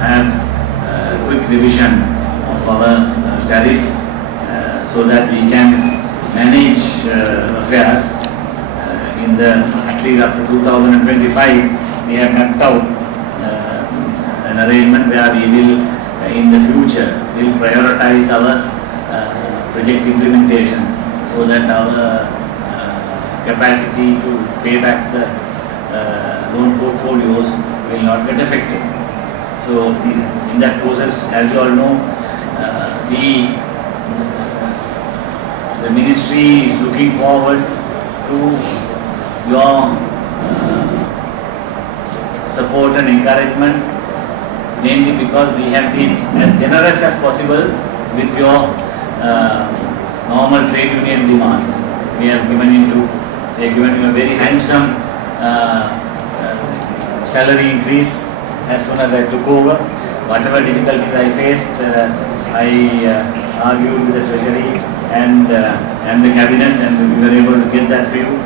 have quick revision of our tariff so that we can manage affairs in the at least up to 2025. We have mapped out an arrangement where we will in the future will prioritize our project implementations so that our capacity to pay back the loan portfolios will not get affected. So in that process, as you all know, the ministry is looking forward to your support and encouragement, mainly because we have been as generous as possible with your normal trade union demands. We have given you a very handsome salary increase as soon as I took over. Whatever difficulties I faced, I argued with the Treasury and the Cabinet, and we were able to get that for you.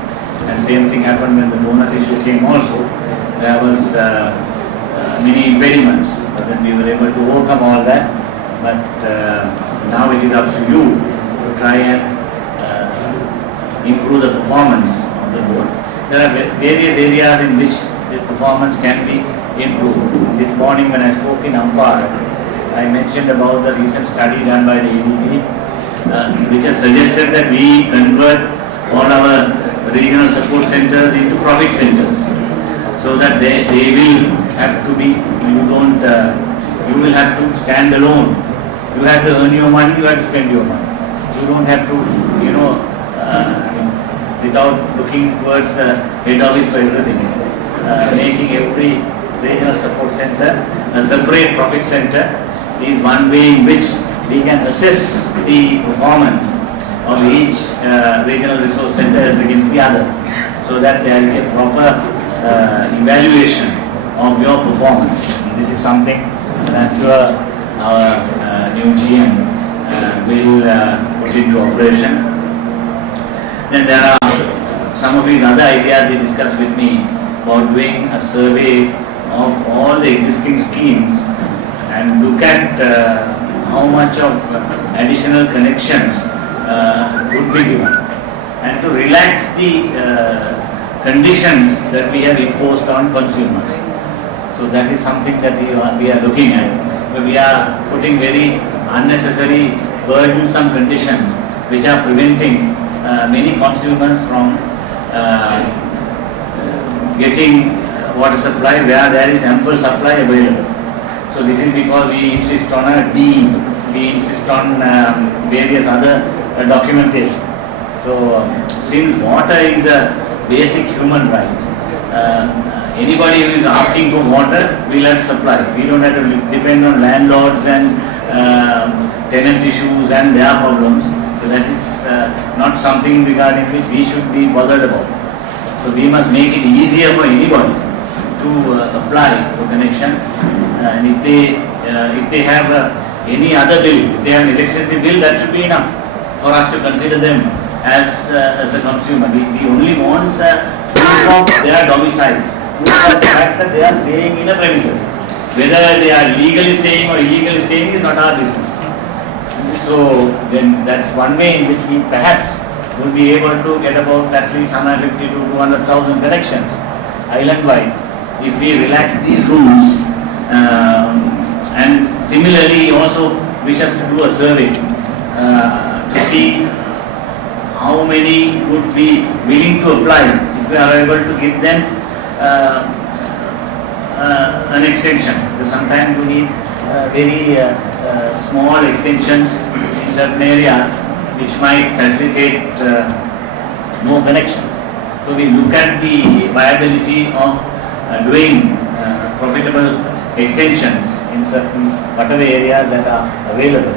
And same thing happened when the bonus issue came also. There was many impediments, but then we were able to overcome all that. But now it is up to you to try and improve the performance of the board. There are various areas in which the performance can be improved. This morning when I spoke in Ampara, I mentioned about the recent study done by the EDB, which has suggested that we convert all our regional support centers into profit centers, so that they will have to be, you will have to stand alone. You have to earn your money, you have to spend your money. You don't have to, without looking towards head office for everything, making every regional support center a separate profit center is one way in which we can assess the performance of each regional resource center as against the other, so that there is a proper evaluation of your performance. This is something that I'm sure our new GM will put into operation. Then there are some of his other ideas he discussed with me about doing a survey of all the existing schemes and look at how much of additional connections would be given, and to relax the conditions that we have imposed on consumers. So that is something that we are looking at. We are putting very unnecessary burdensome conditions which are preventing many consumers from getting water supply where there is ample supply available. So this is because we insist on a deed, we insist on various other documentation. So since water is a basic human right, anybody who is asking for water will have supply. We don't have to depend on landlords and tenant issues and their problems. So that is not something regarding which we should be bothered about. So we must make it easier for anybody to apply for connection. And if they have any other bill, if they have an electricity bill, that should be enough for us to consider them as a consumer. We only want the proof of their domicile, proof of the fact that they are staying in a premises. Whether they are legally staying or illegally staying is not our business. So then that's one way in which we perhaps will be able to get about at least 150 to 200,000 connections island-wide if we relax these rules. And similarly, also wish us to do a survey to see how many would be willing to apply if we are able to give them an extension. Because sometimes you need very small extensions in certain areas which might facilitate more connections. So we look at the viability of doing profitable extensions in certain whatever areas that are available.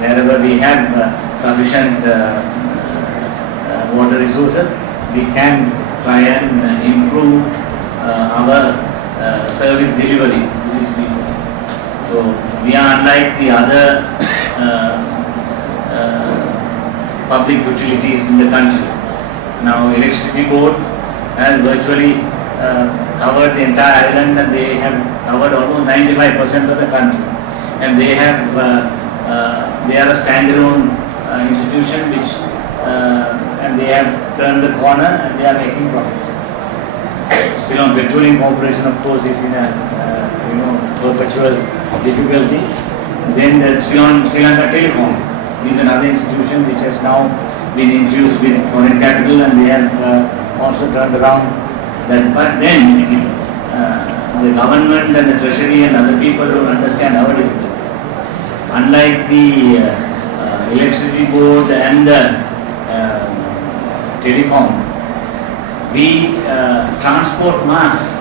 Wherever we have sufficient water resources, we can try and improve our service delivery to these people. So we are unlike the other public utilities in the country. Now, electricity board has virtually covered the entire island, and they have covered almost 95% of the country. And they have, they are a standalone institution which, and they have turned the corner and they are making profits. Ceylon Petroleum Corporation, of course, is in a perpetual difficulty. Then the Sri Lanka Telecom is another institution which has now been infused with foreign capital, and they have also turned around that. But then the government and the treasury and other people don't understand our difficulty. Unlike the electricity board and the telecom, we transport mass.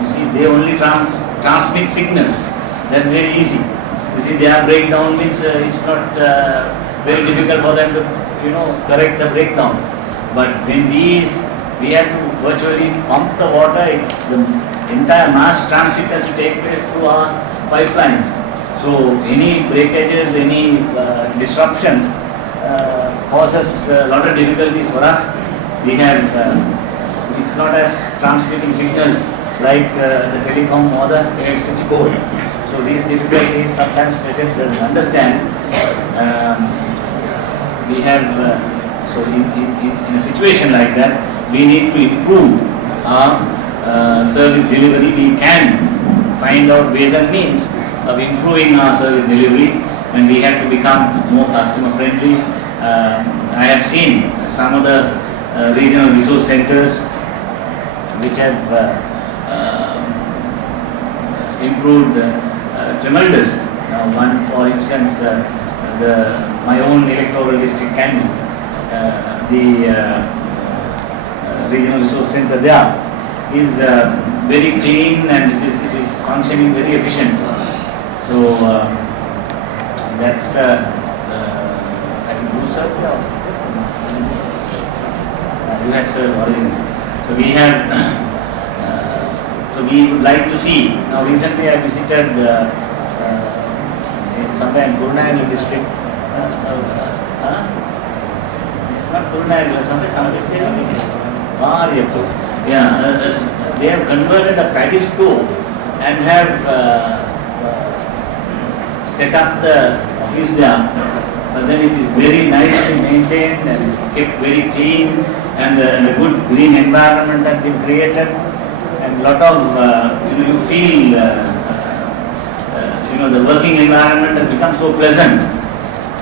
You see, they only transmit signals. That's very easy. You see, their breakdown means it's not very difficult for them to, correct the breakdown. But when we have to virtually pump the water, the entire mass transit has to take place through our pipelines. So any breakages, any disruptions causes a lot of difficulties for us. We have, it's not as transmitting signals like the telecom or the electricity board. So these difficulties sometimes patients doesn't understand. We have, so in a situation like that, we need to improve our service delivery. We can find out ways and means of improving our service delivery, and we have to become more customer friendly. I have seen some of the regional resource centers which have improved tremendously. One, for instance, my own electoral district, Kalmunai, the regional resource center there is very clean, and it is functioning very efficiently. So that's I think you served there also. You had served already. So we have. So we would like to see. Now recently I visited somewhere in Kalmunai district. Not Kalmunai, somewhere yeah, they have converted a paddy store and have set up the office there. But then it is very nicely maintained and kept very clean, and a good green environment has been created. And lot of, you feel, the working environment has become so pleasant.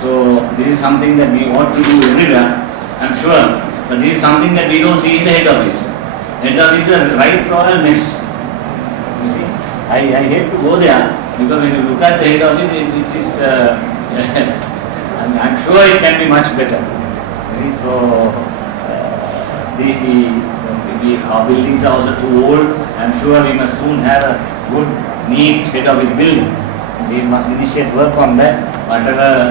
So this is something that we ought to do everywhere, I'm sure. But this is something that we don't see in the head office. Head office is a right royal mess. You see, I hate to go there, because when you look at the head office, it is, I'm sure it can be much better. You see, so our buildings are also too old. I'm sure we must soon have a good, neat head office building. We must initiate work on that. Whatever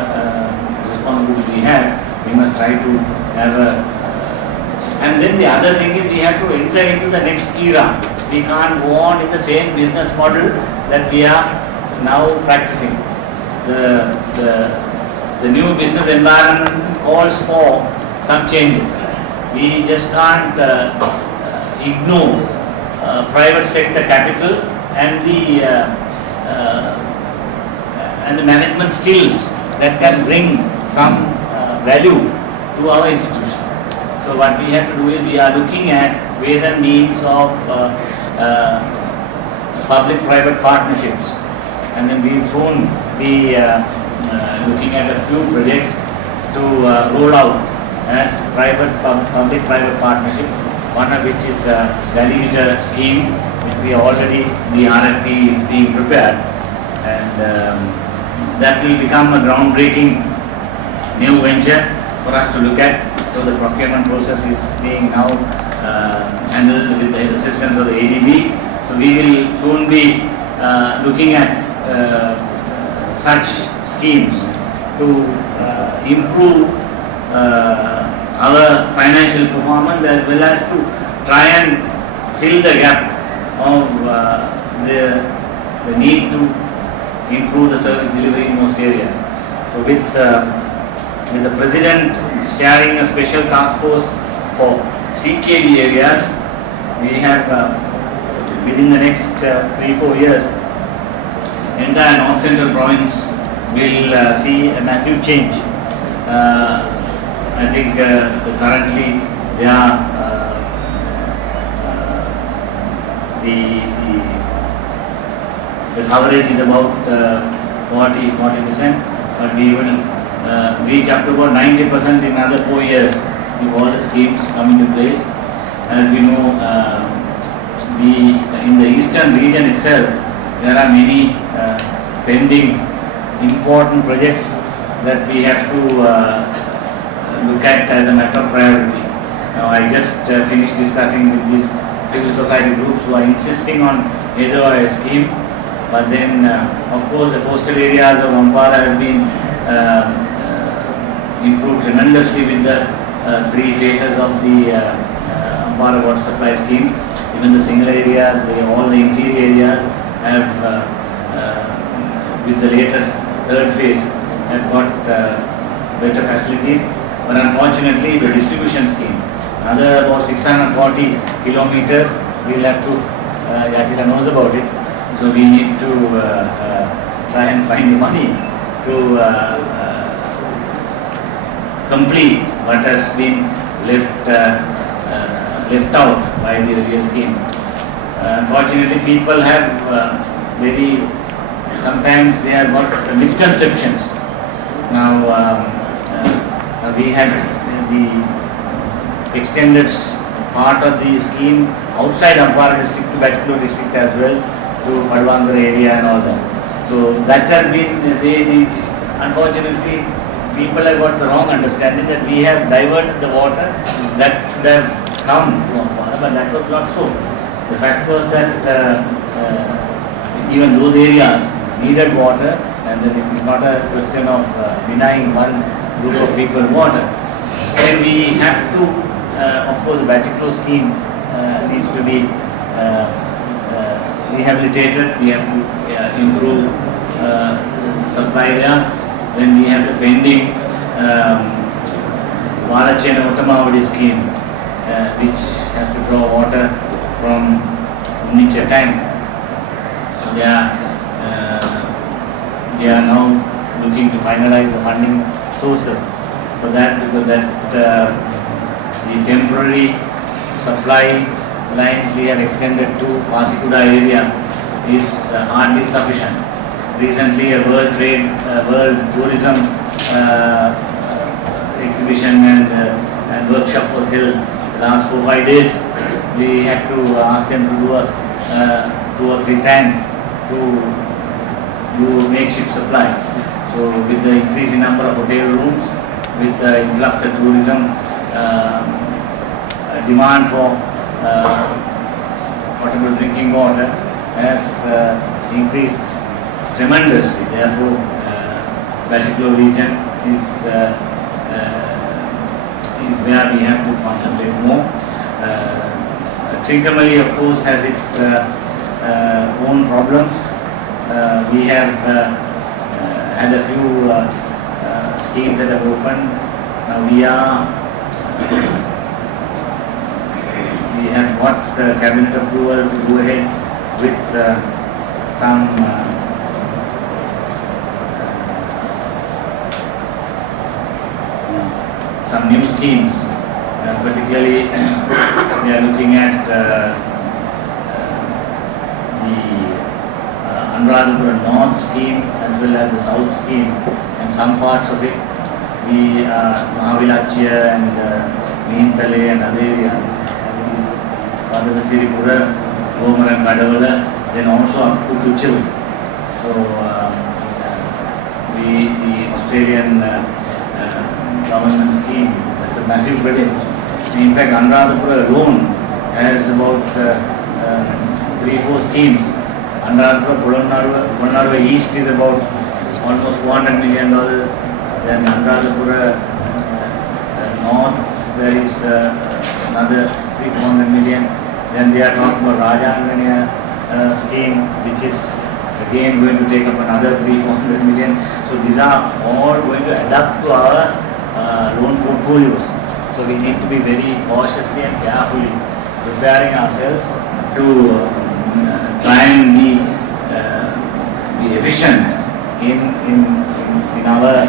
responsibility we have, we must try to have a. And then the other thing is, we have to enter into the next era. We can't go on in the same business model that we are now practicing. The new business environment calls for some changes. We just can't ignore private sector capital and the management skills that can bring some value to our institution. So what we have to do is, we are looking at ways and means of public-private partnerships, and then we will soon be looking at a few projects to roll out as public-private partnerships, one of which is Devalop scheme, which we already, the RFP is being prepared, and that will become a groundbreaking new venture for us to look at. So the procurement process is being now handled with the assistance of the ADB. So we will soon be looking at such schemes to improve our financial performance, as well as to try and fill the gap of the need to improve the service delivery in most areas. So with the President chairing a special task force for CKD areas, we have within the next 3-4 years, entire North Central province will see a massive change. I think currently they are the coverage is about 40%, but we will reach up to about 90% in another 4 years if all the schemes come into place. As we know, in the eastern region itself, there are many pending important projects that we have to look at as a matter of priority. Now, I just finished discussing with these civil society groups who are insisting on either a scheme, but then of course the coastal areas of Ampara have been improved tremendously with the 3 phases of the Ampara water supply scheme. Even the single areas, all the interior areas have, with the latest 3rd phase, have got better facilities. But unfortunately, the distribution scheme, another about 640 kilometers, we will have to, Yatila knows about it, so we need to try and find the money to complete what has been left out by the earlier scheme. Unfortunately, people have sometimes they have got misconceptions. Now, we had the extended part of the scheme outside Ampara district to Batticaloa district as well, to Paduvangara area and all that. So that has been, unfortunately, people have got the wrong understanding that we have diverted the water that should have come to Ampara, but that was not so. The fact was that even those areas needed water, and then it is not a question of denying one group of people water. And we have to, of course, the Batticaloa scheme needs to be rehabilitated. We have to improve supply there. Then we have the pending Valachena Uttamavadi scheme, which has to draw water from Unnicha tank. So they are now looking to finalize the funding sources for that, because that the temporary supply lines we have extended to Pasikuda area is hardly sufficient. Recently, a World Tourism exhibition and workshop was held last 4-5 days. We had to ask them to do us 2 or 3 tanks to do makeshift supply. So with the increase in number of hotel rooms, with the influx of tourism, demand for potable drinking water has increased tremendously. Therefore, Batticaloa region is where we have to concentrate more. Trincomalee, of course, has its own problems. We have had a few schemes that have opened. We have got cabinet approval to go ahead with some new schemes. Particularly, we are looking at the Anuradhapura North scheme as well as the South scheme, and some parts of it, Mahavilachya and Meentale and other areas, Padavasiripura, Gomaran, Kadavala, then also up to Kuchil. So, the Australian government scheme, that's a massive project. In fact, Anuradhapura alone has about 3-4 schemes. Anuradhapura, Polonnaruva East is about almost $400 million. Then Anuradhapura North, there is another 300-400 million. Then they are talking about Rajangania scheme, which is again going to take up another 300-400 million. So these are all going to adapt to our loan portfolios. So we need to be very cautiously and carefully preparing ourselves to try and be efficient in our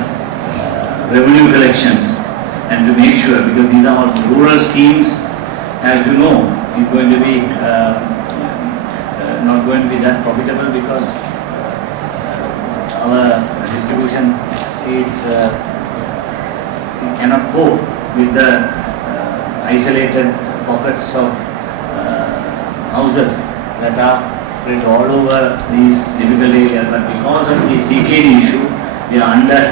revenue collections, and to make sure, because these are all rural schemes, as you know, is going to be not going to be that profitable, because our distribution is we cannot cope with the isolated pockets of houses that are spread all over these difficult areas. But because of the CKD issue, we are under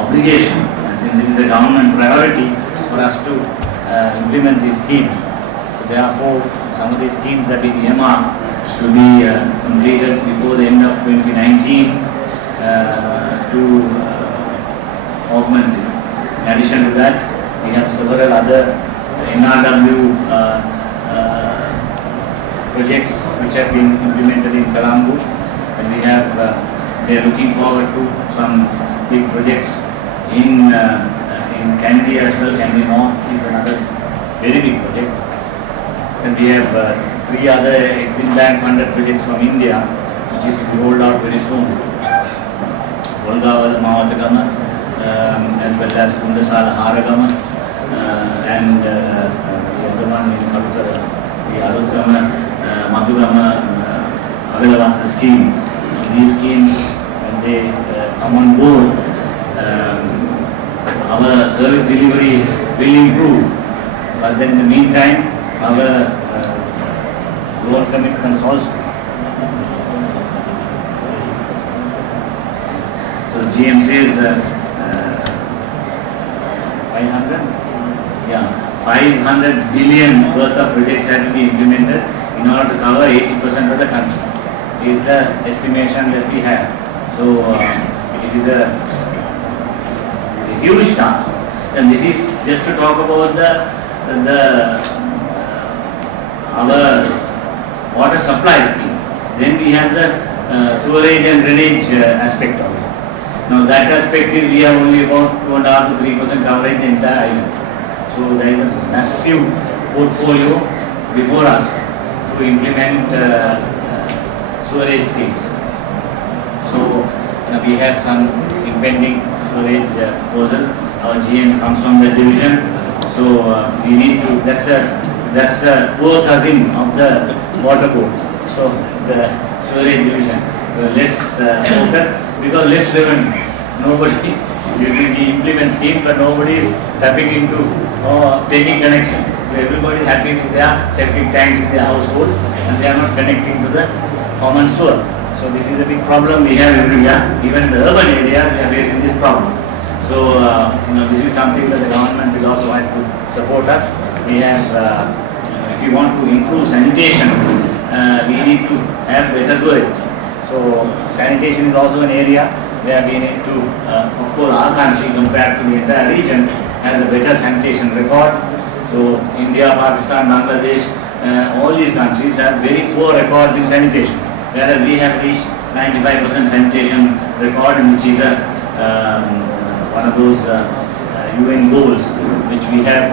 obligation, since it is a government priority for us to implement these schemes. So therefore, some of these schemes have been earmarked to be completed before the end of 2019 to augment this. In addition to that, we have several other NRW projects which have been implemented in Kalmunai, and we are looking forward to some big projects in Kandy as well. Kandy North is another very big project. And we have 3 other Exim Bank funded projects from India, which is to be rolled out very soon. Volgawal Mavatagama, as well as Kundasala Haragama, and the other one in Kalutara, the Arugama, Matugama, Avilavata scheme. So these schemes, when they come on board, our service delivery will improve. But then in the meantime, our loan commitments also. So GM says 500 billion worth of projects have to be implemented in order to cover 80% of the country, is the estimation that we have. So it is a huge task. And this is just to talk about our water supply schemes. Then we have the sewerage and drainage aspect of it. Now that aspect is, we have only about 2.5 to 3% coverage in the entire island. So there is a massive portfolio before us to implement sewerage schemes. So we have some impending sewerage proposal. Our GM comes from the division, so we need to. That's a poor cousin of the water board. So the sewerage division, less focus, because less revenue. Nobody, we implement scheme, but nobody is tapping into or taking connections. Everybody is happy with their septic tanks in their households, and they are not connecting to the common sewer. So this is a big problem we have every year. Even in the urban areas, we are facing this problem. So this is something that the government will also like to support us. We have, if you want to improve sanitation, we need to have better storage. So sanitation is also an area where we need to, of course, our country compared to the entire region has a better sanitation record. So India, Pakistan, Bangladesh, all these countries have very poor records in sanitation, whereas we have reached 95% sanitation record, which is one of those UN goals which we have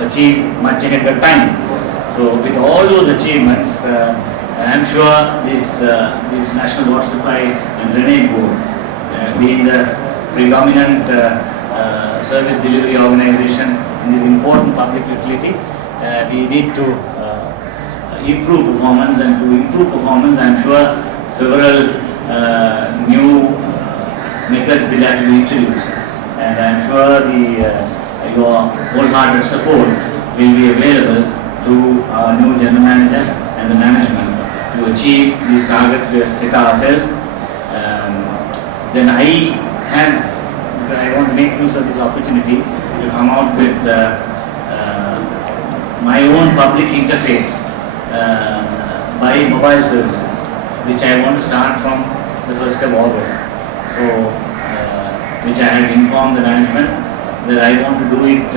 achieved much ahead of time. So with all those achievements, I am sure this National Water Supply and Drainage Board, being the predominant service delivery organization in this important public utility, we need to improve performance, and to improve performance, I am sure several new methods will have to be introduced, and I am sure your wholehearted support will be available to our new general manager and the management to achieve these targets we have set ourselves. Then I want to make use of this opportunity to come out with my own public interface by mobile services, which I want to start from the 1st of August. So, which I have informed the management that I want to do it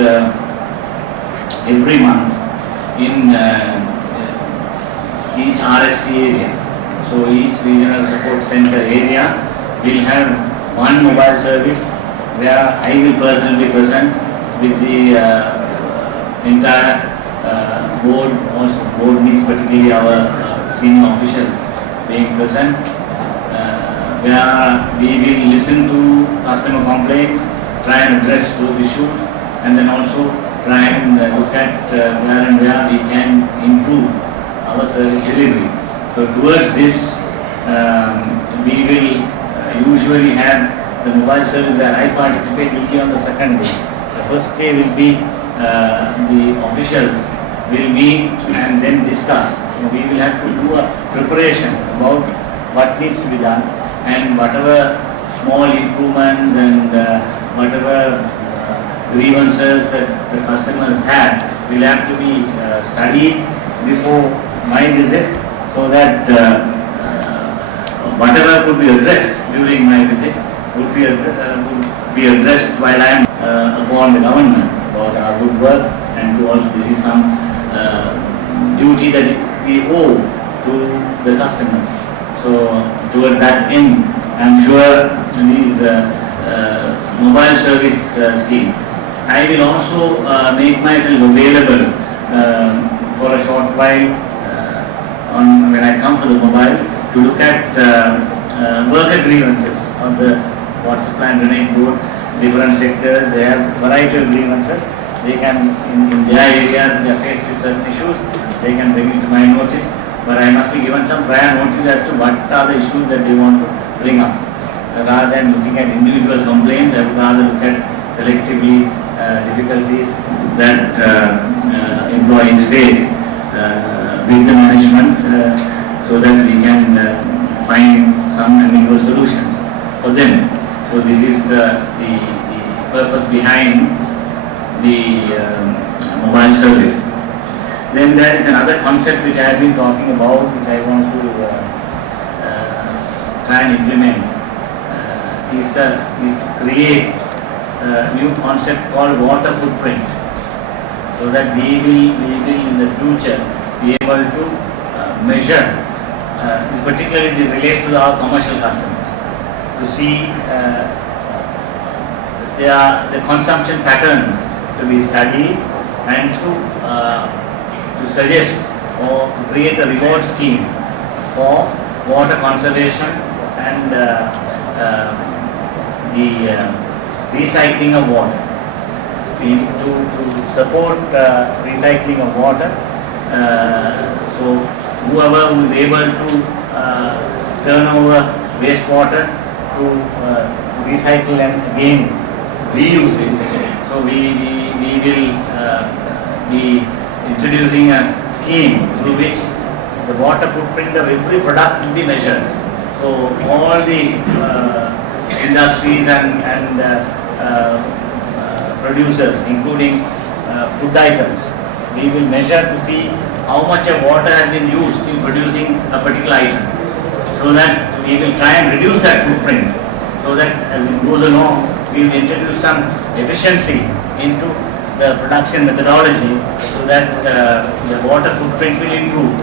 every month in each RSC area. So each regional support center area will have one mobile service where I will personally be present with the entire board. Also board means particularly our senior officials being present, where we will listen to customer complaints, try and address those issues, and then also try and look at where and where we can improve our service delivery. So towards this, we will usually have the mobile service where I participate will be on the second day. The first day will be the officials will meet and then discuss. We will have to do a preparation about what needs to be done, and whatever small improvements and whatever grievances that the customers had will have to be studied before my visit, so that whatever could be addressed during my visit would be addressed while I am upon the government about our good work, and to also this is some duty that we owe to the customers. So towards that end, I am sure these mobile service scheme, I will also make myself available for a short while when I come for the mobile to look at worker grievances on the water supply and drainage board. Different sectors, they have variety of grievances. They can, in their area, they are faced with certain issues, they can bring it to my notice, but I must be given some prior notice as to what are the issues that they want to bring up. Rather than looking at individual complaints, I would rather look at collectively difficulties that employees face with the management, so that we can find some amicable solutions for them. So this is the purpose behind the mobile service. Then there is another concept which I have been talking about, which I want to try and implement, is to create a new concept called water footprint, so that we will in the future be able to measure, particularly this relates to our commercial customers, to see the consumption patterns to be studied, and to suggest or to create a reward scheme for water conservation and the recycling of water. To support recycling of water, so whoever who is able to turn over wastewater to recycle and again reuse it. So we will be introducing a scheme through which the water footprint of every product will be measured. So all the industries and producers, including food items, we will measure to see how much of water has been used in producing a particular item, so that we will try and reduce that footprint, so that as it goes along we will introduce some efficiency into the production methodology, so that the water footprint will improve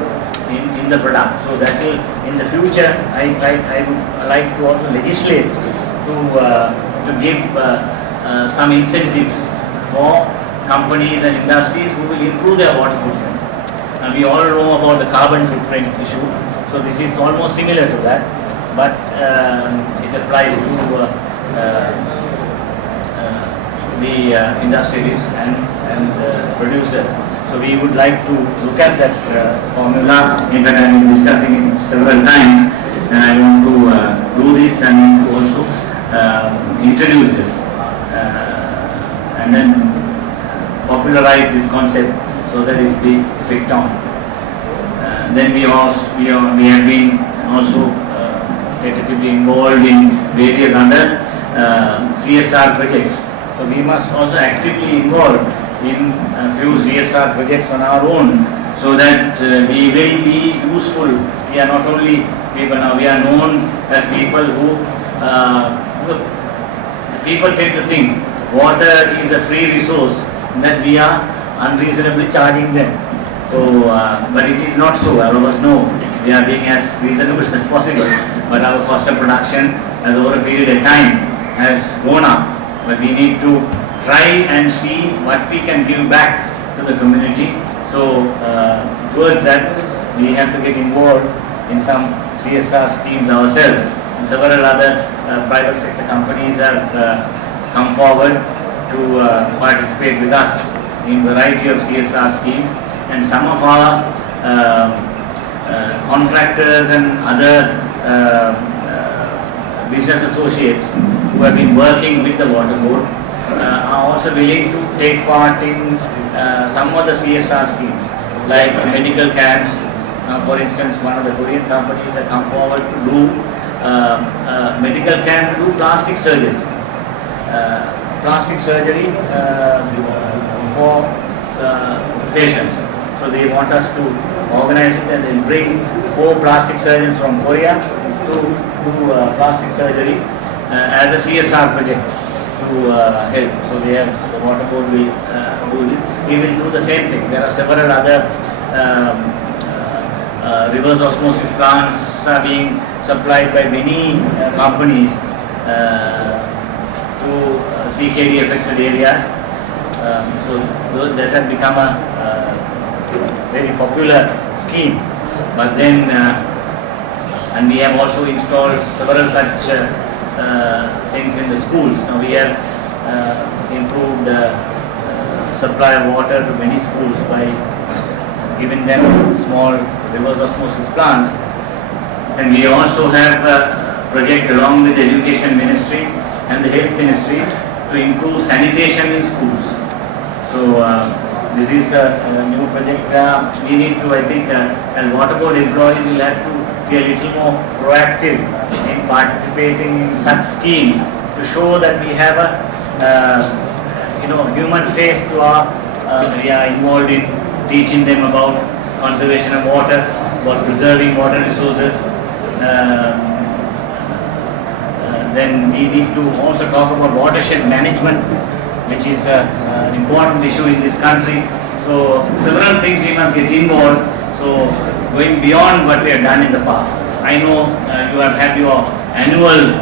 in the product. So that will, in the future, I would like to also legislate to give some incentives for companies and industries who will improve their water footprint. And we all know about the carbon footprint issue, so this is almost similar to that, but it applies to the industrialists and producers. So we would like to look at that formula. In fact, I have been discussing it several times, and I want to do this and also introduce this and then popularize this concept so that it be picked on. Then we have been also tentatively involved in various other CSR projects. So we must also actively involve in a few CSR projects on our own, so that we will be useful. We are not only people now, we are known as people who people tend to think water is a free resource that we are unreasonably charging them. So, but it is not so. All of us know we are being as reasonable as possible, but our cost of production as over a period of time has gone up. But we need to try and see what we can give back to the community. So towards that, we have to get involved in some CSR schemes ourselves. And several other private sector companies have come forward to participate with us in variety of CSR schemes, and some of our contractors and other business associates who have been working with the water board are also willing to take part in some of the CSR schemes, like medical camps. For instance, one of the Korean companies have come forward to do medical camp to do plastic surgery. For patients. So they want us to organize it and then bring 4 plastic surgeons from Korea to do plastic surgery as a CSR project to help. So they have, the water board will do this. We will do the same thing. There are several other reverse osmosis plants are being supplied by many companies to CKD affected areas. So that has become a very popular scheme. But then, and we have also installed several such things in the schools. Now we have improved supply of water to many schools by giving them small reverse osmosis plants. And we also have a project along with the Education Ministry and the Health Ministry to improve sanitation in schools. So this is a new project. We need to, I think, as water board employees, we'll have to be a little more proactive in participating in such schemes to show that we have a human face to our. We are involved in teaching them about conservation of water, about preserving water resources. Then we need to also talk about watershed management, which is an important issue in this country. So several things we must get involved. So going beyond what we have done in the past. I know you have had your annual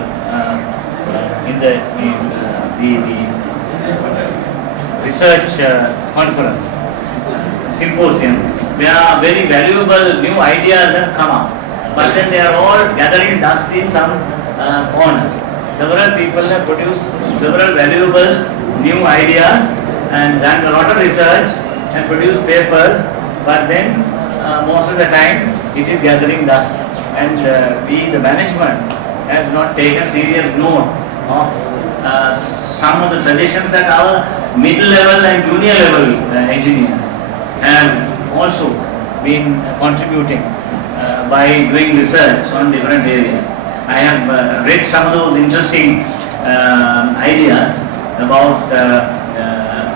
research conference, symposium. There are very valuable new ideas that have come up, but then they are all gathering dust in some corner. Several people have produced several valuable new ideas and done a lot of research and produced papers, but then most of the time it is gathering dust, and we, the management, has not taken serious note of some of the suggestions that our middle level and junior level engineers have also been contributing by doing research on different areas. I have read some of those interesting ideas about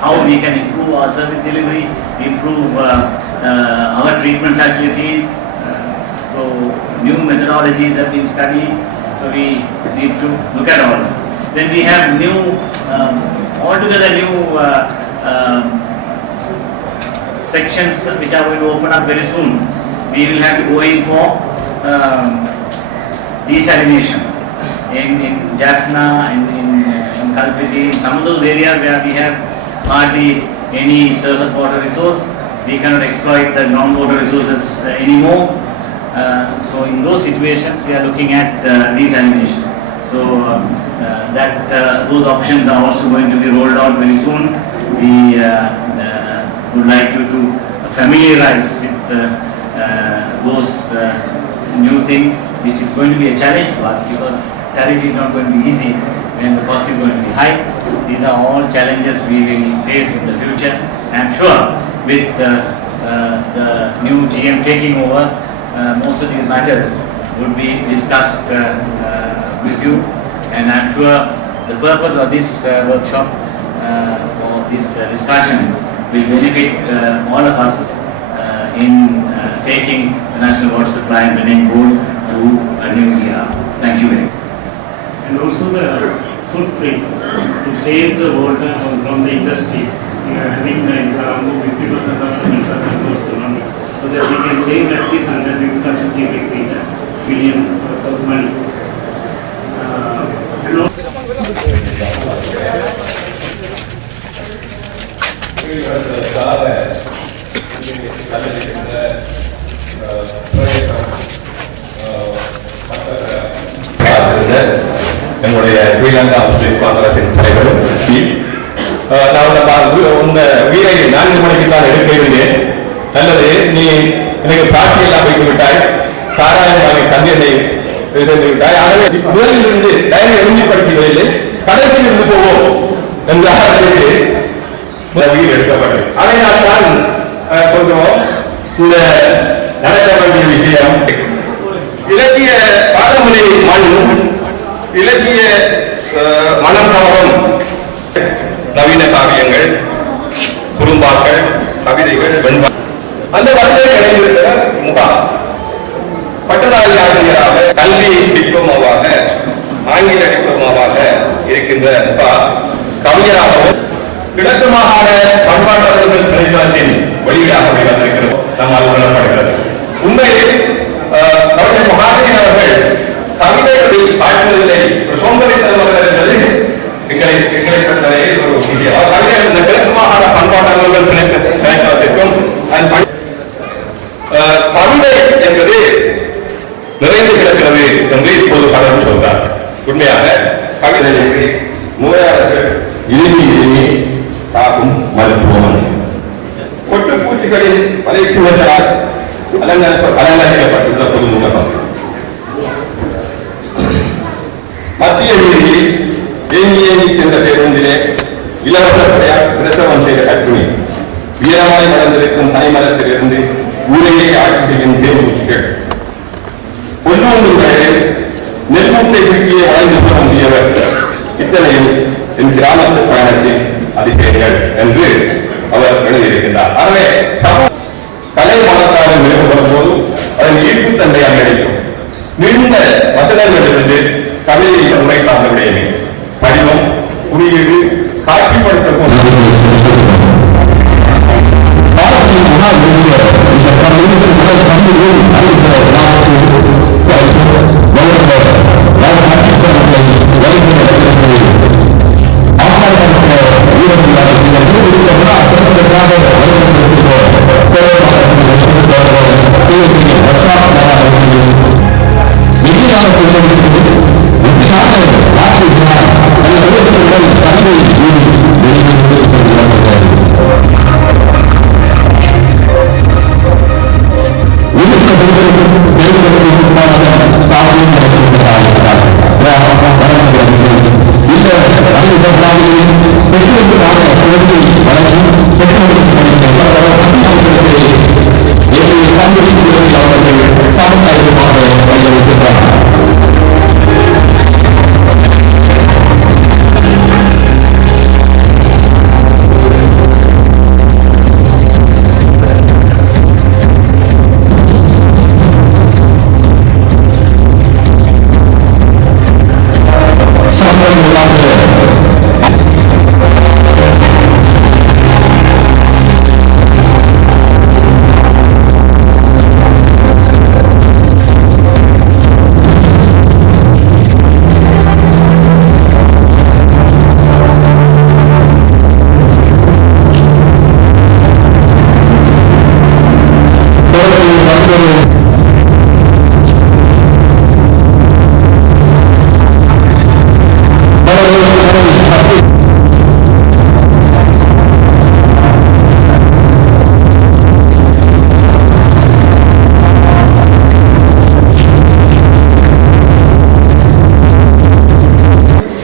how we can improve our service delivery, improve our treatment facilities. So new methodologies have been studied, so we need to look at all. Then we have new, altogether new sections which are going to open up very soon. We will have to go in for desalination in Jaffna, in Kalpiti, some of those areas where we have hardly any surface water resource. We cannot exploit the groundwater resources anymore. So in those situations we are looking at desalination. So those options are also going to be rolled out very soon. We would like you to familiarize with those new things, which is going to be a challenge to us because tariff is not going to be easy and the cost is going to be high. These are all challenges we will face in the future. I am sure with the new GM taking over, most of these matters would be discussed with you, and I am sure the purpose of this workshop or this discussion will benefit all of us in taking the national water supply and drinking board to a new era. Thank you very much. And also the footprint to save the water from the industry. We are having around 50% of the water goes to non, so that we can save at least 150 billion of money. And also எங்களுடைய ஸ்ரீலங்கா முஸ்லிம் காங்கிரசின் தலைவரும் நான் உங்க வீரை 4 மணிக்கு தான் எடுக்க இருந்தேன். நல்லது, நீ எனக்கு காட்சி எல்லாம் வைத்து விட்டாய், சாராயம் வாங்கி தண்ணீரை இருந்து விட்டாய். ஆகவே முதலில் இருந்து தயவை உறுதிப்படுத்தியதில்லை, கடைசியில் இருந்து போவோம் என்ற ஆரம்பித்து உயிர் எடுக்கப்பட்டது. அதனால் தான் கொஞ்சம் இந்த நடக்க வேண்டிய விஷயம் இலக்கிய பாரம்பரிய மண், இலக்கிய மனம் சமரம், நவீன காவியங்கள், குறும்பாக்கள், கவிதைகள், வெண்பா அந்த வரிசையில் இணைந்திருக்கிற முகாம் பட்டதாரி ஆசிரியராக கல்வி டிப்ளோமாவாக ஆங்கில டிப்ளோமாவாக இருக்கின்ற கவிஞராகவும் கிழக்கு மாகாண பண்பாட்டாளர்கள் திணைக்களத்தின் வெளியீடாகவே வந்திருக்கிறது நம்மால் உணரப்படுகிறது. உண்மையில் கவிஞர் மகாதேவன் அவர்கள் கவிதைகளில் காட்டுவதில்லை சோம்பரித்தவர்கள் என்பது எங்களை பொறுத்தவரை ஒரு முக்கியம். கவிஞர் இந்த கிழக்கு மாகாண பண்பாட்டாளர்கள் திணைக்களத்திற்கும் கவிதை என்பது நிறைந்து கிடக்கிறது என்று இப்போது பலரும் சொல்றார். உண்மையாக கவிதைக்கு நோயாளர்கள் இறுதி தாக்கும் மருத்துவமனை கொட்டு பூச்சிகளின் வலைப்புகளால் அலங்கரிக்கப்பட்டுள்ள பொது முககம் மத்திய வீதியில் ஏங்கி சென்ற பேருந்திலே இலவச பிரசவம் செய்த கட்டுரை வீரமாய் வளர்ந்திருக்கும் பனைமரத்திலிருந்து ஊரையே ஆட்சி செய்யும் தேர்வுச்சிகள் பொன்னூன்றுகளில் நெல்மூட்டை சுருக்கியே வளைந்து போக முடியவர் இத்தனையும் என் கிராமத்து பயணத்தில் அதிசயங்கள் என்று அவர் எழுதியிருக்கின்றார். ஆகவே கலை மனத்தால் மேற்கொள்ளும் போது அதன் ஈர்ப்பு தன்மை அதிகரிக்கும். நீண்ட வசனங்களிலிருந்து கவிதையை முறை சார்ந்த விடையமே படிவம் குறியீடு காட்சிப்படுத்த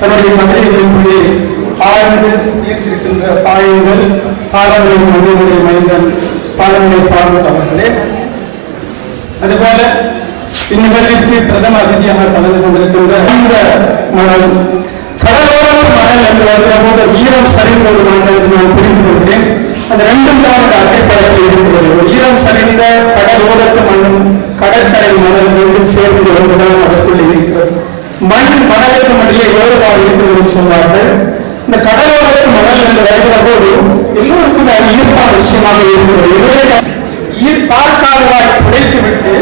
தன்னுடைய மகளிர்களுக்குள்ளே ஆழ்ந்து ஈர்த்திருக்கின்ற பாயங்கள் பாடங்களை மனிதனுடைய மைந்தன் பாடங்களை ஃபாரூக் அவர்களே, அதுபோல இந்நிகழ்விற்கு பிரதம அதிதியாக கலந்து கொண்டிருக்கின்ற இந்த மணல் கடலோர மணல் என்று வருகிற போது ஈரம் சரிந்த ஒரு மணல் என்று நான் புரிந்து கொள்கிறேன். அந்த ரெண்டும் தான் இந்த அட்டைப்படத்தில் இருக்கிறது. ஈரம் சரிந்த கடலோரத்து மண்ணும் கடற்கரை மணல் ரெண்டும் சேர்ந்து வந்துதான் அதற்குள்ளே இருக்கிறது. மண் மணலுக்கு மடியே வேறுபாடு இருக்கிறது என்று சொன்னார்கள். இந்த கடலோரத்து மணல் என்று வருகிற போது எல்லோருக்கும் அது ஈர்ப்பான விஷயமாக இருக்கிறது. பார்க்காதவாய் துடைத்துவிட்டு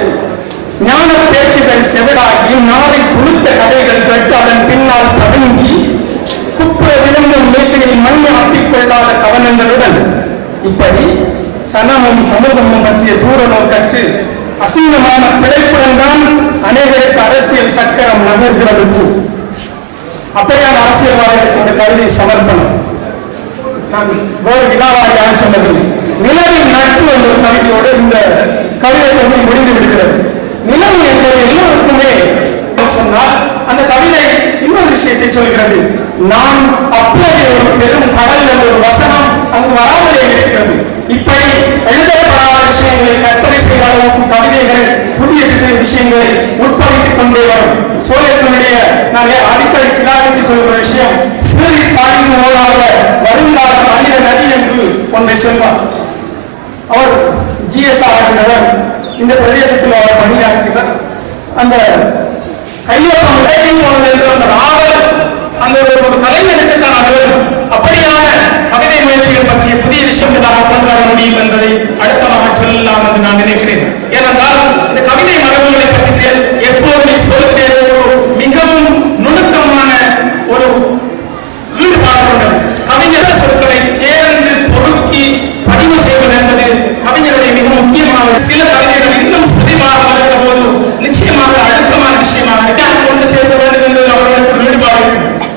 ஞான பேச்சுகள் செவிடாகி நாளை புழுத்த கதைகள் கேட்டு அதன் பின்னால் பதுங்கி குப்புற விழுந்தும் மேசையில் மண்ணை அப்பிக்கொள்ளாத கவனங்களுடன் இப்படி சனமும் சமூகமும் பற்றிய தூரநூல் கற்று அசிங்கமான பிழைப்புடன் தான் அனைவருக்கு அரசியல் சக்கரம் நகர்கிறது. அப்படியான அரசியல்வாதிகளுக்கு இந்த கவிதை சமர்ப்பணம். நான் வேறு வினாவாரியாக சொல்லவில்லை. நிலவின் நட்பு என்ற ஒரு கவிதையோடு இந்த கவிதை தொகுதி முடிந்து விடுகிறது. நிலவு என்பது எல்லோருக்குமே சொன்னால் அந்த கவிதை இன்னொரு விஷயத்தை சொல்கிறது. நான் அப்போது ஒரு பெரும் கடல் என்ற ஒரு வசனம் அங்கு வராமலே இருக்கிறது. இப்படி எழுதப்படாத விஷயங்களை கற்பனை செய்கிற அளவுக்கு கவிதைகள் புதிய புதிய விஷயங்களை உட்படுத்திக் கொண்டே வரும். சோழத்தினுடைய நான் அடிக்கடி சிலாகித்து சொல்கிற விஷயம், சிறி பாய்ந்து ஓடாத வருங்கால மனித நதி என்று ஒன்றை சொல்வார். அவர் GS ஆகியவர் இந்த பிரதேசத்தில் அவர் பணியாற்றியவர். அந்த கையொப்பம் இடையே போனது அந்த நாவல் அந்த ஒரு கலைஞருக்கு தான் அனைவரும் அப்படியான கவிதை முயற்சிகள் பற்றிய புதிய விஷயங்களாக கொண்டு வர முடியும் என்பதை அடுத்ததாக சொல்லலாம் என்று நான் நினைக்கிறேன். ஏனென்றால் இந்த கவிதை மரபுகளை பற்றி எப்போதுமே சொல்லும்போது மிகவும் நுணுக்கமான ஒரு ஈடுபாடு கொண்டது. கவிஞர் சொற்களை தேர்ந்து பொருட்கி பதிவு செய்வது என்பது கவிஞருடைய மிக முக்கியமான. சில கவிதைகள் இன்னும் சிறிதாக வருகிற போது நிச்சயமாக அழுத்தமான விஷயமாக கொண்டு சேர்க்க வேண்டும் என்பது அவர்களுக்கு ஈடுபாடு.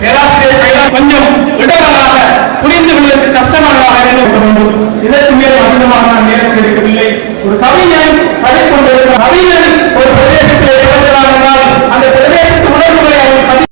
பேராசிரியர் கொஞ்சம் இடவலாக புரிந்து கொள்வதற்கு கஷ்டமானதாக இருக்க வேண்டும். இதற்கு மேல் அதிகமாக நான் நேரம் எடுக்கவில்லை. ஒரு கவிஞர் கதை கொண்டிருக்கிற கவிஞர் ஒரு பிரதேசத்திலே பிறக்கிறார் என்றால் அந்த பிரதேசத்து உணர்வுகளை அவர்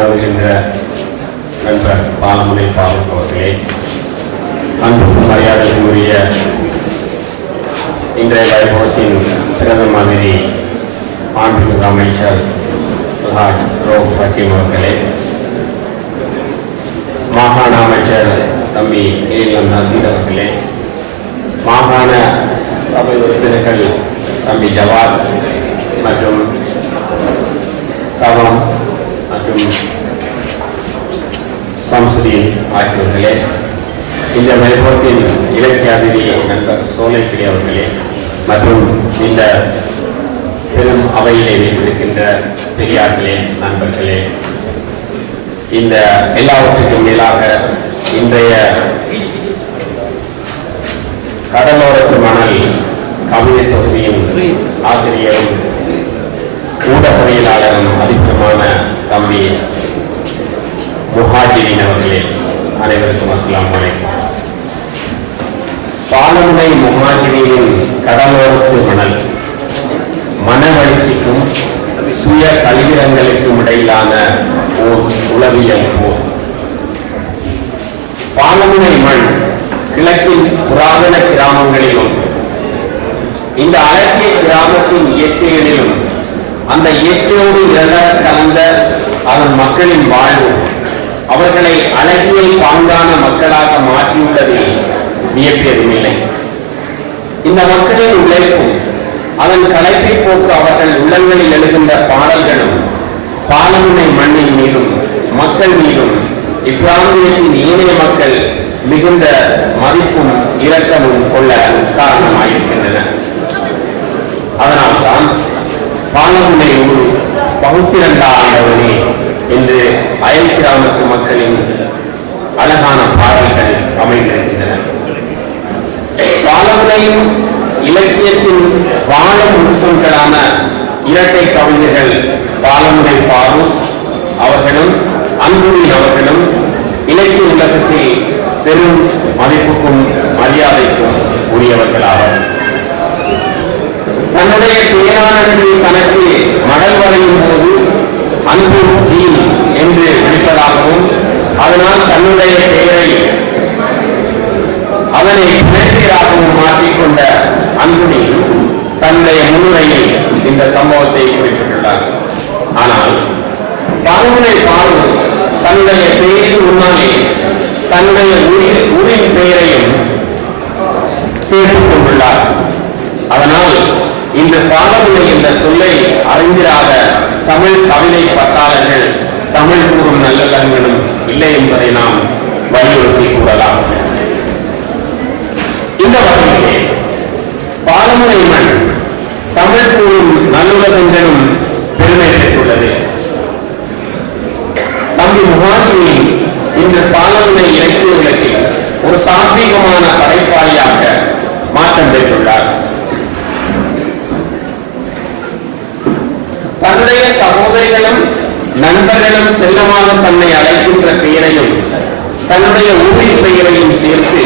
கருதுகின்ற நண்பர் பாலமுனை ஃபாரூக் அவர்களே, அன்புக்கும் மரியாதைக்குரிய இன்றைய வைபவத்தின் பிரதம மந்திரி மாண்புமிகு அமைச்சர் ரவுஃப் ஹக்கீம் அவர்களே, மாகாண அமைச்சர் தம்பி ஏஎம் நசீர் அவர்களே, மாகாண சபை உறுப்பினர்கள் தம்பி ஜவாத் மற்றும் தவம் மற்றும் சம்சுதீன் ஆகியோர்களே, இந்த வைபவத்தின் இலக்கிய அதிதி நண்பர் சோலைக்கிளி அவர்களே மற்றும் இந்த பெரும் அவையிலே வீற்றிருக்கின்ற பெரியார்களே, நண்பர்களே, இந்த எல்லாவற்றுக்கும் மேலாக இன்றைய கடலோரத்து மணல் கவிதை தொகுதியின் ஆசிரியரும் ஊடகவியலாளரும் மதிப்புமான தம்பி முஹாஜிரின் அவர்களே, அனைவருக்கும் அஸ்ஸலாமு அலைக்கும். பாலமுனை முஹாஜிரின் கடலோரத்து மணல் மனவளர்ச்சிக்கும் சுய கல்விரங்களுக்கும் இடையிலான ஓர் உளவியல் போர். பாலமுனை மண் கிழக்கின் புராதன கிராமங்களிலும் இந்த அழகிய கிராமத்தின் இயற்கைகளிலும் அந்த இயற்கையோடு இரண்டர கலந்த அதன் மக்களின் வாழ்வு அவர்களை அழகிய பாங்கான மக்களாக மாற்றியுள்ளதில் வியப்பெதுமில்லை. இந்த மக்களின் உழைப்பும் அதன் களைப்பை போக்க அவர்கள் உள்ளங்களில் எழுகின்ற பாடல்களும் பாலமுனை மண்ணின் மீதும் மக்கள் மீதும் இப்பிராந்தியத்தின் ஏனைய மக்கள் மிகுந்த மதிப்பும் இரக்கமும் கொள்ள காரணமாயிருக்கின்றன. அதனால்தான் பாலமுனை ஊர் பகுத்திரண்டாண்டவனே என்று அயல் கிராமத்து மக்களின் அழகான பாடல்கள் அமைந்திருக்கின்றன. பாலமுனையும் இலக்கியத்தின் வாழும் முன்சங்களான இரட்டை கவிஞர்கள் பாலமுனை ஃபாரூக் அவர்களும் அன்புதீன் அவர்களும் இலக்கிய உலகத்தில் பெரும் மதிப்புக்கும் மரியாதைக்கும் உரியவர்களாவர். தன்னுடைய பேரானந்தின் கணக்கு மடல் வரையும் போது அன்புதீன் என்று விழிப்பதாகவும் அதனால் தன்னுடைய பெயரை அதனை பேராகவும் மாற்றிக்கொண்ட அன்புதீன் தன்னுடைய முன்னுரையில் இந்த சம்பவத்தை குறிப்பிட்டுள்ளார். ஆனால் பாலமுனை ஃபாரூக் தன்னுடைய பெயரின் முன்னாலே தன்னுடைய ஊரின் பெயரையும் சேர்த்துக் கொண்டுள்ளார். அதனால் இந்த பாலமுனை என்ற சொல்லை அறிந்திராத தமிழ் கவிதை பட்டாளர்கள் தமிழ் கூறும் நல்லலங்களும் இல்லை என்பதை நாம் வலியுறுத்தி கூறலாம். இந்த வகையிலே பாலமுனை மண் தமிழ் கூறும் நல்லுலகங்களும் பெருமை பெற்றுள்ளது. தம்பி முஹாஜிரி இன்று பாலமுனை இலக்கிய உலகில் ஒரு சாத்வீகமான படைப்பாளியாக மாற்றம் பெற்றுள்ளார். தன்னுடைய சகோதரிகளும் நண்பர்களும் செல்லமாக தன்னை அழைக்கின்ற பெயரையும் தன்னுடைய ஊரின் பெயரையும் சேர்த்து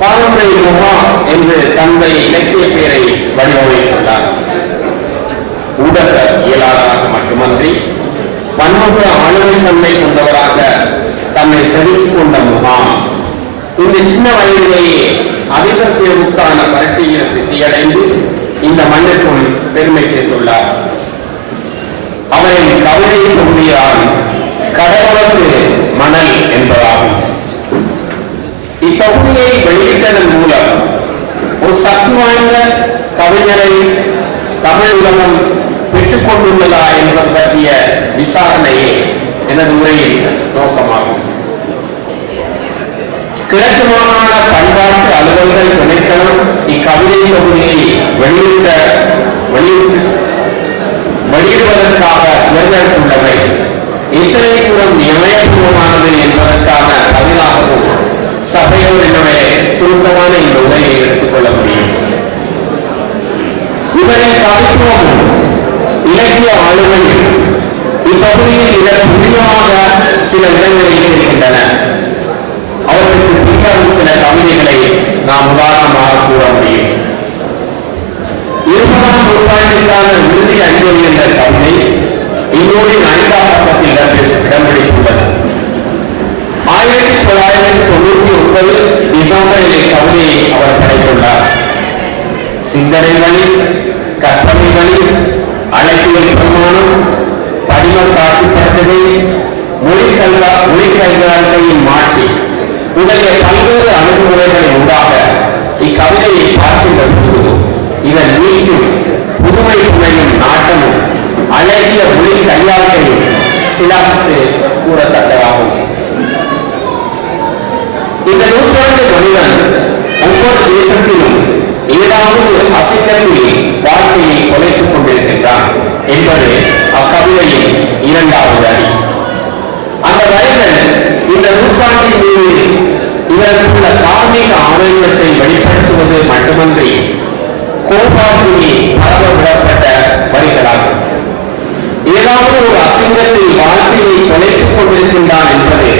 பாலமுனை முஹா என்று தன்னுடைய இலக்கிய பெயரை வடிவமைத்துள்ளார். ஊடக இயலாளராக மட்டுமன்றி பன்முக ஆளுமை தன்மை கொண்டவராக தன்னை செலுத்திக் கொண்ட முஹா இந்த சின்ன வயதிலேயே அதிபர் தேர்வுக்கான பரீட்சையில் சித்தியடைந்து இந்த மண்ணுக்கும் பெருமை சேர்த்துள்ளார். அவரின் கவிதை தொகுதியால் கடலோரத்து மணல் என்பதாகும். இத்தொகுதியை வெளியிட்டதன் மூலம் ஒரு சக்தி வாய்ந்த கவிஞரை தமிழ் உலகம் பெற்றுக் கொண்டுள்ளதா என்பது பற்றிய விசாரணையே எனது உரையின் நோக்கமாகும். கிழக்கு மாகாண பண்பாட்டு அலுவல்கள் திணைக்களம் இக்கவிதை தொகுதியை வெளியிடுவதற்காக தேர்ந்தெடுத்துள்ளவை இத்தனை கூடம் நியாயபூர்வமானது என்பதற்கான பதிலாகவும் சபையோர் என்னுடைய சுருக்கமான இந்த உரையை எடுத்துக்கொள்ள முடியும். இவரின் கவித்துவமும் இலக்கிய ஆளுமையும் இத்தொகுதியில் இதற்கு துல்லியமாக சில இடங்களில் இருக்கின்றன. அவற்றுக்கு பின்வரும் சில கவிதைகளை நாம் உதாரணமாக கூற முடியும். 20ஆம் நூற்றாண்டிற்கான இறுதி அஞ்சலி என்ற கவிதை இந்நூலின் 5ஆம் பக்கத்தில் இடம்பெற்றிருக்கிறது. வழிகளிலே கவிதையை அவர் படைத்துள்ளார். சிந்தனை வழி, கற்பனை வழி, அழகியல் பிரமாணம், படிம காட்சிப்படுத்துகை, மொழிக்கைகளின் மாட்சி முதலிய பல்வேறு அணுகுமுறைகளின் ஊடாக இக்கவிதையை பார்க்கின்ற போது இதன் வீச்சும் புதுமை புனையும் நாட்டமும் அழகிய மொழி கையாள்கையும் சிலாகித்து கூறத்தக்கதாகும். இந்த நூற்றாண்டு மனிதன் ஒவ்வொரு தேசத்திலும் ஏதாவது அசிங்கத்தில் வாழ்க்கையை குலைத்துக் கொண்டிருக்கின்றான் என்பது அக்கவிதையின் இரண்டாவது அடி. அந்த வரிகள் இந்த நூற்றாண்டின் மீது இதற்குள்ள தார்மீக ஆவேசத்தை வெளிப்படுத்துவது மட்டுமன்றி கோபாகினி பரவ விடப்பட்ட வரிகளாகும். ஏதாவது ஒரு அசிங்கத்தில் வாழ்க்கையை தொலைத்துக் கொண்டிருக்கின்றான் என்பது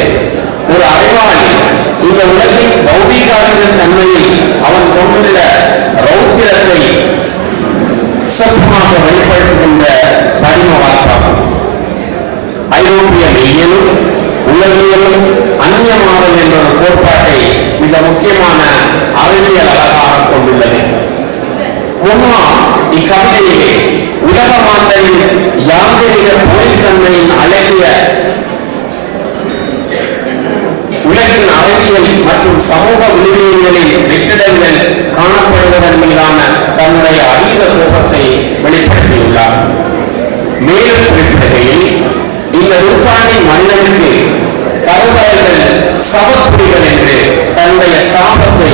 ஒரு அறிவாளி இந்த உலகின் பௌதீகாரின் தன்மையில் அவன் கொண்டுள்ள ரௌத்திரத்தை சிறப்பாக வெளிப்படுத்துகின்ற படிம வார்ப்பாகும். ஐரோப்பிய மெய்யியலும் உலகியலும் அந்நியமானது என்ற ஒரு கோட்பாட்டை மிக முக்கியமான அறிவியல் அழகாக கொண்டுள்ளது. முகமா இக்கவிதையிலே உலக மாந்தரின் யாந்திரிக போலித்தன்மையின் அழகிய உலகின் அறிவியல் மற்றும் சமூக விழுமியங்களில் வெற்றிடங்கள் காணப்படுவதன் மீதான தன்னுடைய அதீத கோபத்தை வெளிப்படுத்தியுள்ளார். மேலும் குறிப்பிடுகையில் இந்த நூற்றாண்டின் மனிதனுக்கு கருவறைகள் சவக்குடிகள் என்று தன்னுடைய சாபத்தை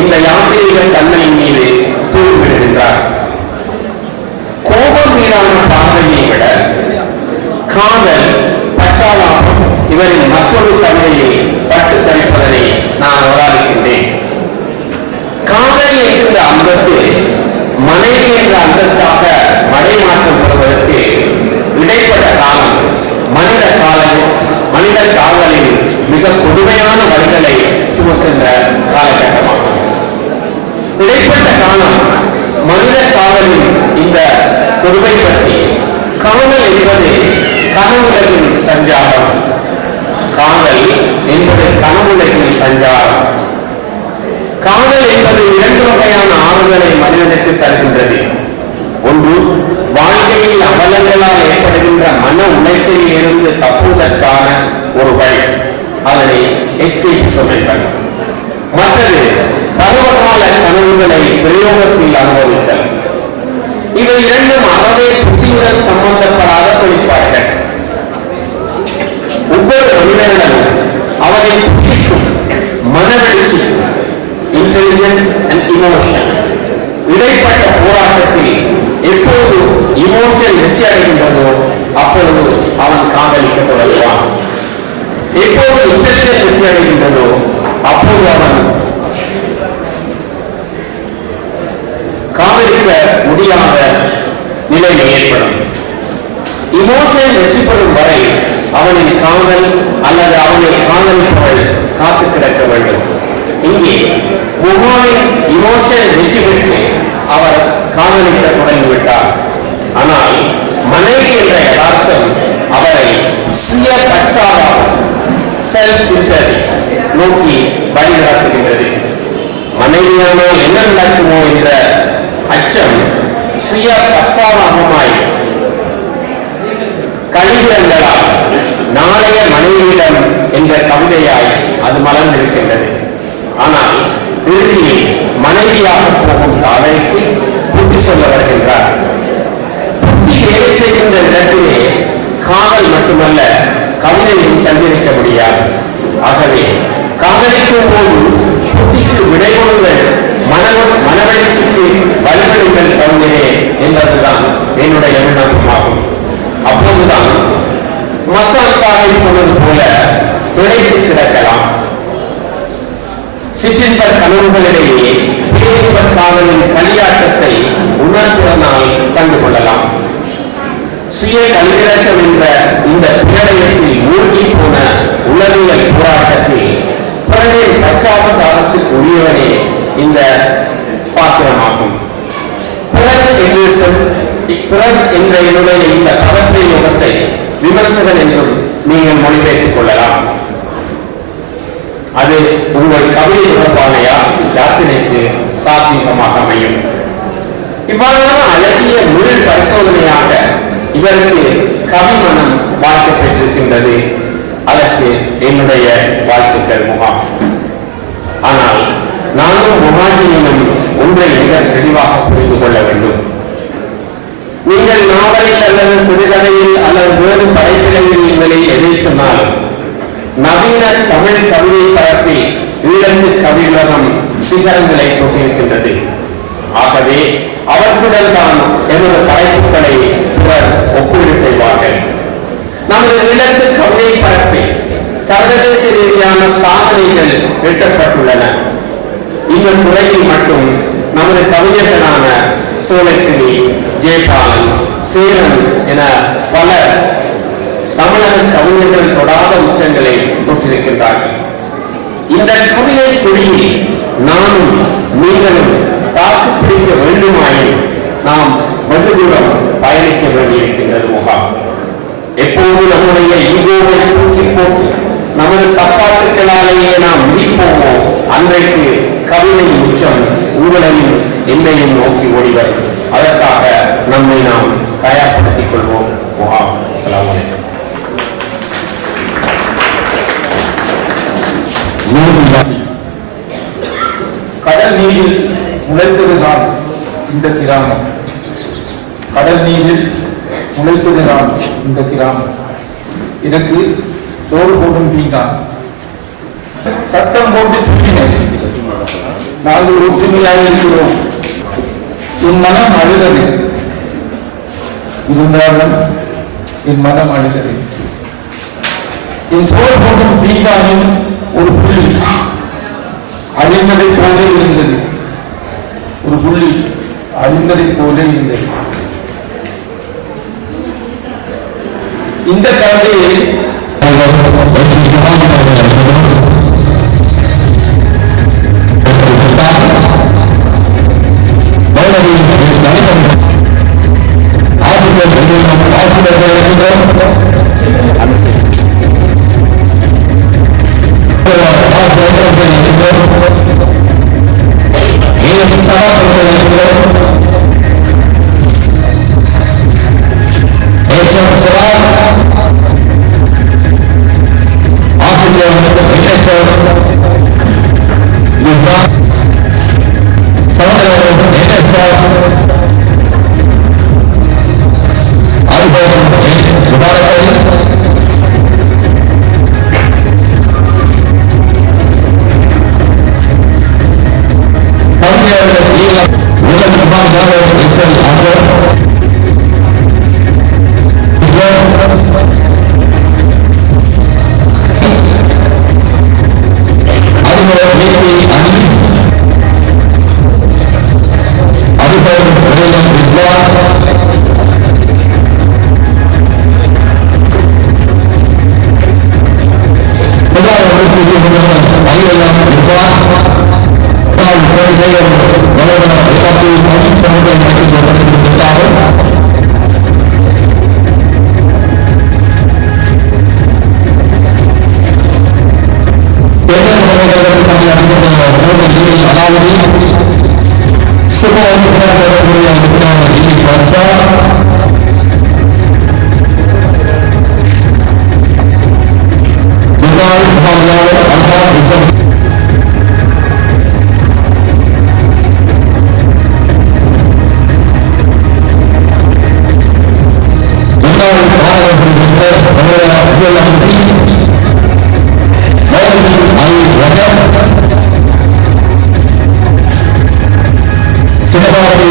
இந்த யாந்திரிக தன்மையின் மீது தூண்டிவிடுகின்றார். கோபம் மீதான பார்வையை விட காதல், பச்சாதாபம் இவரின் மற்றொரு கவிதையை பட்டு தரிப்பதனை நான் அவதானிக்கின்றேன். காதல் என்கின்ற அந்தஸ்து மனைவி என்ற அந்தஸ்தாக மடைமாற்றம் பெறுவதற்கு இடைப்பட்ட காலம் மனித காதலின் மிக கொடுமையான வரிகளை சுமக்கின்ற காலகட்டமாகும். இடைப்பட்ட காலம் மனித காதலின் இந்த கொடுமை பற்றி காதல் என்பது கனவுலகின் சஞ்சாரம். காதல் என்பது கனவுலகின் சஞ்சாரம். காதல் என்பது இரண்டு வகையான ஆறுதலை மனிதனுக்கு தருகின்றது. ஒன்று, வாழ்க்கையில் அவலங்களால் ஏற்படுகின்ற மன உளைச்சலில் இருந்து தப்புவதற்கான ஒரு வழி, அதனை எஸ்கேபிசம் என்பர். மற்றது, பருவகால கனவுகளை பிரயோகத்தில் அனுபவித்தல். இவை இரண்டும் அறவே புத்தியுடன் சம்பந்தப்படாத தொழிற்பாடுகள். ஒவ்வொரு மனிதனிடமும் அவரின் புத்திக்கும் மனவெழுச்சிக்கும் இன்டெலிஜென்ட் அண்ட் இமோஷன் இடைப்பட்ட போராட்டத்தில் எப்போது இமோஷன் வெற்றி அடைகின்றதோ அப்பொழுது அவன் காதலிக்க தொடங்குவான். எப்போது இன்டெலிஜென்ட் வெற்றி அடைகின்றதோ அப்போது அவன் காதலிக்க முடியாத நிலை ஏற்படும். இமோஷன் வெற்றி பெறும் வரை அவனின் காதல் அல்லது அவனை காதலிப்பவள் காத்து கிடக்க வேண்டும். இங்கே முகாமின் இமோஷன் வெற்றி பெற்று அவர் காதலிக்க தொடங்கிவிட்டார். ஆனால் மனைவி என்ற யதார்த்தம் அவரை சுய பச்சாதாபம் நோக்கி வழி நடத்துகின்றது. மனைவியானால் என்ன நடக்குமோ என்ற அச்சம் சுய பச்சாதாபமாய் கழிவிடங்களால் நாளைய மனைவியிடம் என்ற கவிதையாய் அது மலர்ந்திருக்கின்றது. ஆனால் இறுதியில் மனைவியாக போகும் காதலிக்கு புத்தி சொல்ல வருகின்றார். புத்தி வேலை செய்கின்ற இடத்திலே காதல் மட்டுமல்ல கவிதையும் சந்திரிக்க முடியாது. ஆகவே காதலிக்கும் போது புத்திக்கு விடை கொடுங்கள், மனவெழுச்சிக்கு வழிபடுங்கள் கவிஞரே என்பதுதான் என்னுடைய விண்ணப்பமாகும். அப்போதுதான் மஸ்தான் சாஹிப் சொன்னது போல திளைத்து கிடக்கலாம். சிற்றின்ப கனவுகளிடையே பேரின்ப காதலின் களியாட்டத்தை உணர்த்துவதனால் கண்டுகொள்ளலாம். சுய கல்விறக்கம் என்ற இந்த பிரளயத்தில் மூழ்கி போன உளவியல் போராட்டத்தில் பிறரின் பச்சாதாபத்துக்கு உரியவனே இந்த பாத்திரமாகும். பிறர் என்ற என்னுடைய இந்த பதப்பிரயோகத்தை விமர்சகன் என்றும் நீங்கள் மொழிபெயர்த்துக் கொள்ளலாம். அது உங்கள் கவிதை தொடர்பான யாத்திரைக்கு சாத்வீகமாக அமையும். இவ்வாறான அழகிய முழு பரிசோதனையாக இவருக்கு கவிமனம் வாய்க்கப்பட்டிருக்கின்றது. அதற்கு என்னுடைய வாழ்த்துக்கள் முகாம். ஆனால் நானும் முகாஜினும் ஒன்றை மிக தெளிவாக புரிந்து கொள்ள வேண்டும். நீங்கள் நாவலில் அல்லது சிறுகதையில் அல்லது வேறு படைப்பிலங்களில் எதை சொன்னாலும் நவீன தமிழ் கவிதை பரப்பில் ஈழத்து கவியுலகம் சிகரங்களை தொட்டிருக்கின்றது. ஆகவே அவற்றுடன் தான் எனது படைப்புகளை பிறர் ஒப்பீடு செய்வார்கள். நமது ஈழத்து கவிதை பரப்பில் சர்வதேச ரீதியான சாதனைகள் எட்டப்பட்டுள்ளன. இந்த துறையில் மட்டும் நமது கவிஞர்களான சோலைக்கிளி, ஜெயபாலன், சேரன் என பல தமிழக கவிஞர்கள் தொடாத உச்சங்களை தொட்டிருக்கின்றார்கள். இந்த கவிதை சுழியில் நானும் நீங்களும் தாக்கு பிடிக்க வேண்டுமாயின் நாம் வெகு தூரம் பயணிக்க வேண்டியிருக்கின்றது முகாம். எப்போது நம்முடைய ஈகோவை தூக்கி போட்டு நமது சப்பாத்துக்களாலேயே நாம் மிதிப்போமோ அன்றைக்கு கவிதை உச்சம் உங்களையும் என்னையும் நோக்கி ஓடிவரும். அதற்காக நம்மை நாம் தயார்படுத்திக் கொள்வோம். முகாம். அஸ்ஸலாமு அலைக்கும். கடல் நீரில் முளைத்ததுதான் இந்த கிராமம். கடல் நீரில் முளைத்ததுதான் இந்த கிராமம். இதற்கு சோறு போடும் பீங்கான். சத்தம் போட்டு சுற்றினேன். நாங்கள் ஒற்றுமையாக இருக்கிறோம். என் மனம் அழுதது. இருந்தாலும் என் மனம் அழுதது. என் சோறு போடும் பீங்கானின் ஒரு புள்ளி அழிந்ததை போல இருந்தது. ஒரு புள்ளி அழிந்ததை போல இருந்தது. இந்த கவிதையை Sebenarnya,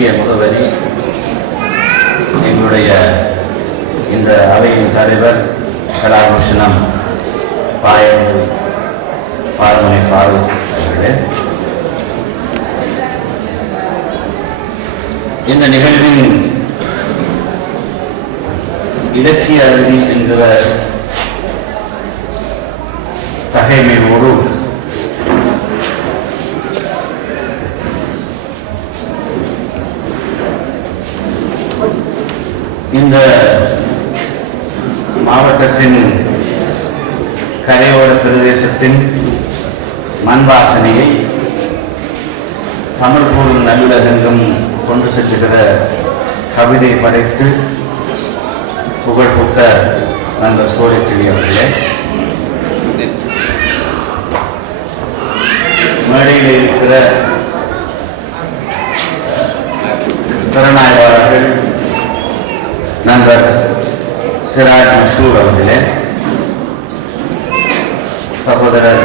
இலக்கிய முகவரி எங்களுடைய இந்த அவையின் தலைவர் கலாபூஷணம் பாலமுனை ஃபாரூக் அவர்களே, இந்த நிகழ்வின் இலக்கிய அருவி என்கிற தகைமையோடு இந்த மாவட்டத்தின் கரையோர பிரதேசத்தின் மண் வாசனையை தமிழ் கூறும் நல்லுலகெங்கும் கொண்டு செல்லுகிற கவிதை படைத்து புகழ்பூத்த நண்பர் சோழக்கிளி அவர்களே, மேடையில் இருக்கிற திறனாய்வாளர்கள் நண்பர் சிராஜ் மஷூர் அவர்களே, சகோதரர்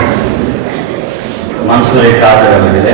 மன்சூரை காதர் அவர்களே,